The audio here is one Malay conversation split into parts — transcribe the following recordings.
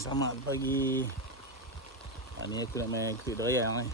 sama pagi. Ni aku nak main krik durian ni.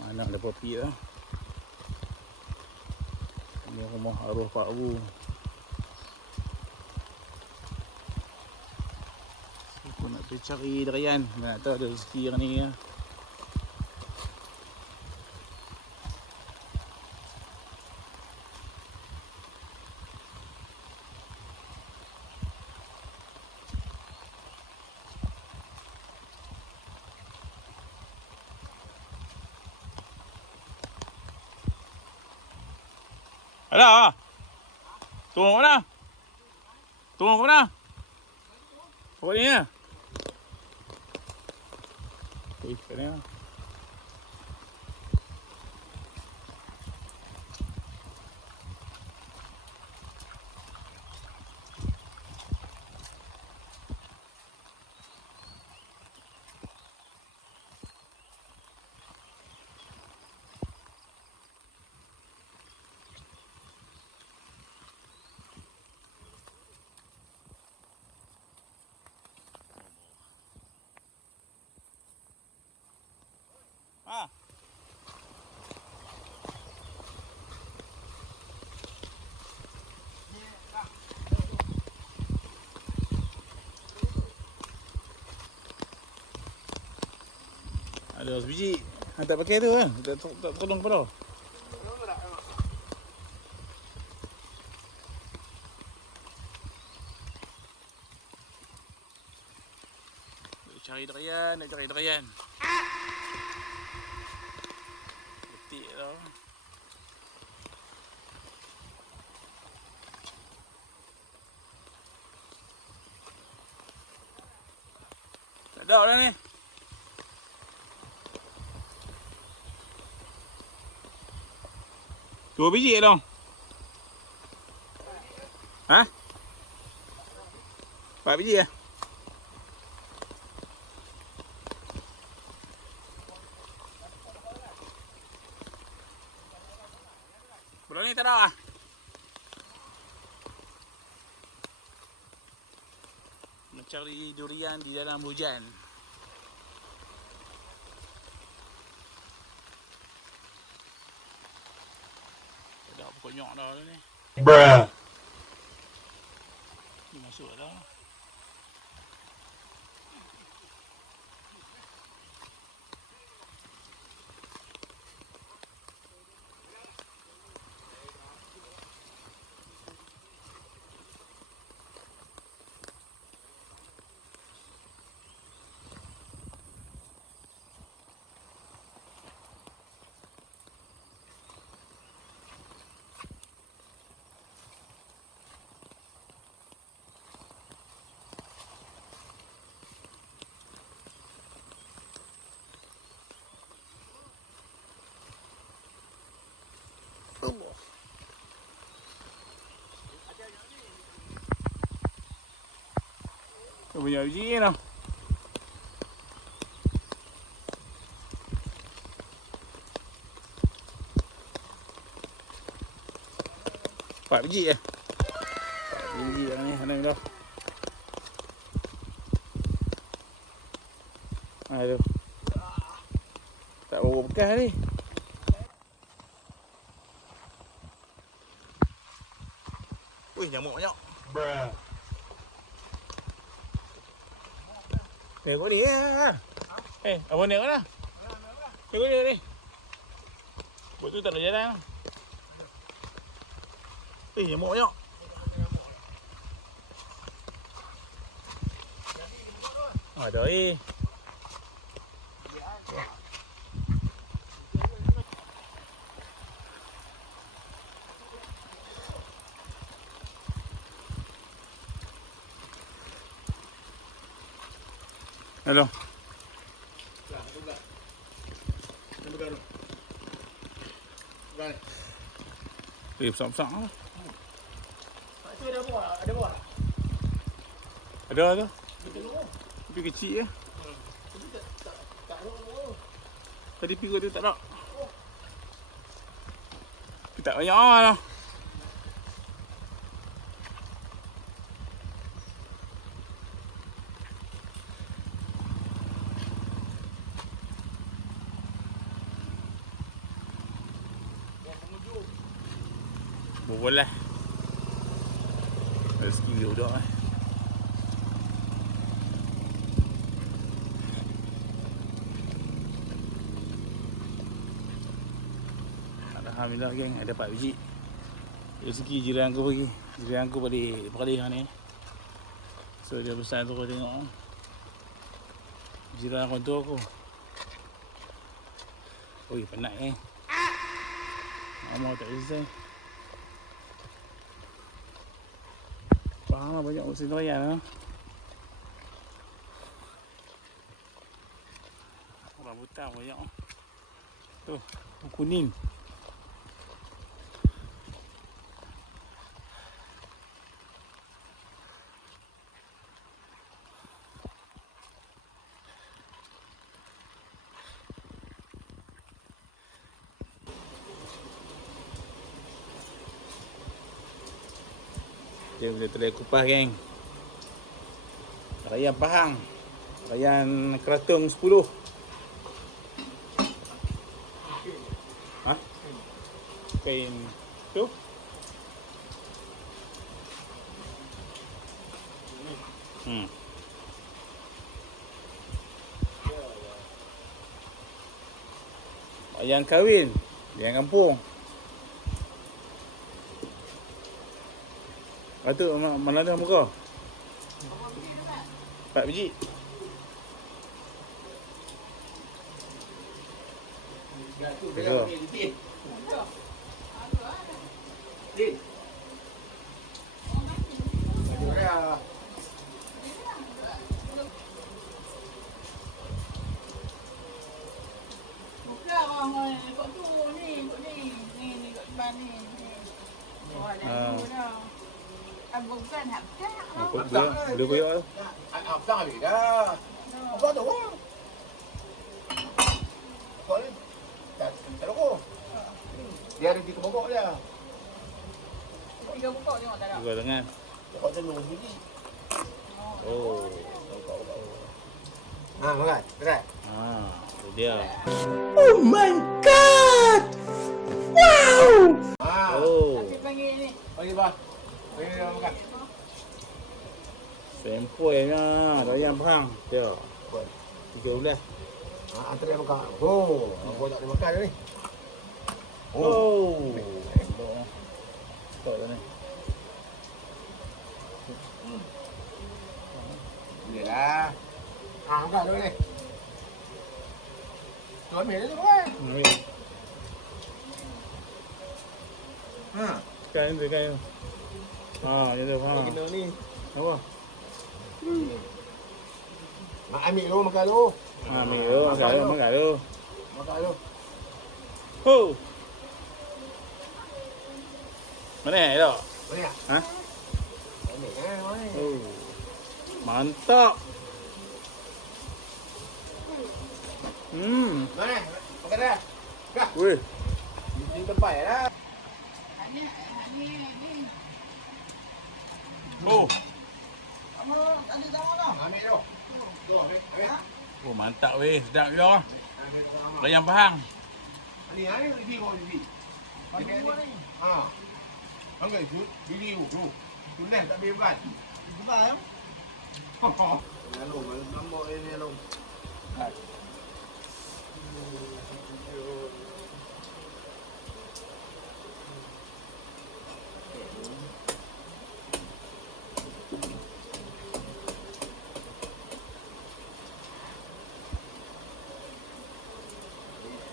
Mana ada popi lah. Ini rumah arwah Pak Abu. Aku nak pergi cari durian. Mana tahu ada rezeki hari ni ya. Ada. Tunggu mana? Tunggu mana? Oh ni ya. Oi, kena. Ah. Ada sebiji. Tak pakai tu kan? Tak tolong pada. Nak cari durian. Betik tau. Tak ada dah ni. Dua biji dong. Ha? 4 biji ya? Belum ni tak ada ah. Mencari durian di dalam hujan. Ada pokok nyok dah ni. Bruh. Ni masuk dah. Kau punya biji ni lah. Empat biji eh. 4 biji yang ni mana dah. Aduh. Tak bawa bekas ni. Wih, nyamuk banyak. Bruh. Kau ni ya. Abang ni mana? Kau ni. Betul tak ada jalan. Nyamuk banyak. Ada Halo. Besar-besar lah. Itu ada buah, ada buah. Ada tu. Tapi kecil je. Tadi pergi tu tak ada. Tapi tak banyak lah. Boleh. Rezeki duduk eh. Alhamdulillah geng, ada 4 biji. Rezeki jiran aku bagi. Jiran aku balik peralihan ni. So dia besar tu kau tengok. Jiran aku tu aku. Oi, penat eh. Lama tak selesai. Faham lah banyak mesin nelayan lah. Rambutan banyak. Tu, kuning. Dia boleh terlihat kupas geng. Rayan Pahang. Rayan Keratung 10. Ha? Kain tu? Rayan kahwin. Rayan kampung. Tu mana ada muka? 4 biji. Tengok. Bukan orang ikut tu ni, ikut ni ikut depan ni. Oh, dah tu dah. Bukan nak cak. Ikut dia, boleh koyak tu. Abang habis dah. Apa tu? Kau ni tak tahu. Dia ada 3 pokok dia. 3 pokok tengok tak ada. Juga dengan. Pokok telur biji. Oh. Ha, makan. Berat. Tu dia. Oh my god! Wow! Ha. Oh. Tapi panggil ni. Bagi bah. Bagi dia makan. Sempoinya Rayan Pahang. Dia. 13. Ha, antar dia makan. Oh, aku tak boleh makan ni. Oh. Tak ni. Bolehlah. Ha, makan dulu ni. Tuan ambil dia tu kan. Ambil. Ha. Kan tu kan. Ya tu faham. Kena ni. Apa? Mak ambil dulu makan dulu. Ambil tu, makan tu, makan tu. Makan dulu. Ho. Mana tu? Boleh tak? Ha? Ambil mana? Oh. Mantap. Mana? Makan dah. Kah? Weh. Ini tempat lah. Ni. Oh. Kamu ada tahu dah. Ambil tu. Tu ambil. Oh, mantap weh. Sedap dia. Ambil sama. Rayan Pahang. Ni di kau di. Ni. Ha. Angkat itu di tu. Tulen tak boleh bukan. Bukan ya? Lalu nombor ini lalu.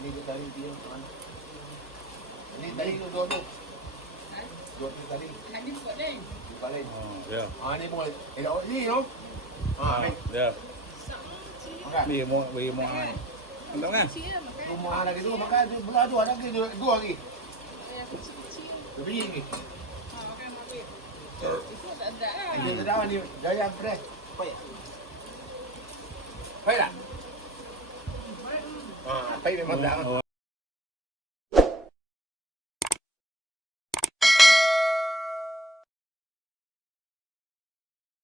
Ini dia tali dia mana? Ini tali tu dua tu. Dua tu tali. Hadis kot ni. Balik. Ya. Ah ni boleh. Ni no. Ah, ambil. Ya. Makan. Ni mau bagi mau ai. Mantap kan? Kecil lah makan. Rumah ada gitu makan tu belah tu ada lagi dua lagi. Kecil-kecil. Dua biji ni. Makan ambil. Itu tak ada lah. Ini tu dah ni jaya fresh. Baik. Baik tak? Ah, baik memang dah. Oh,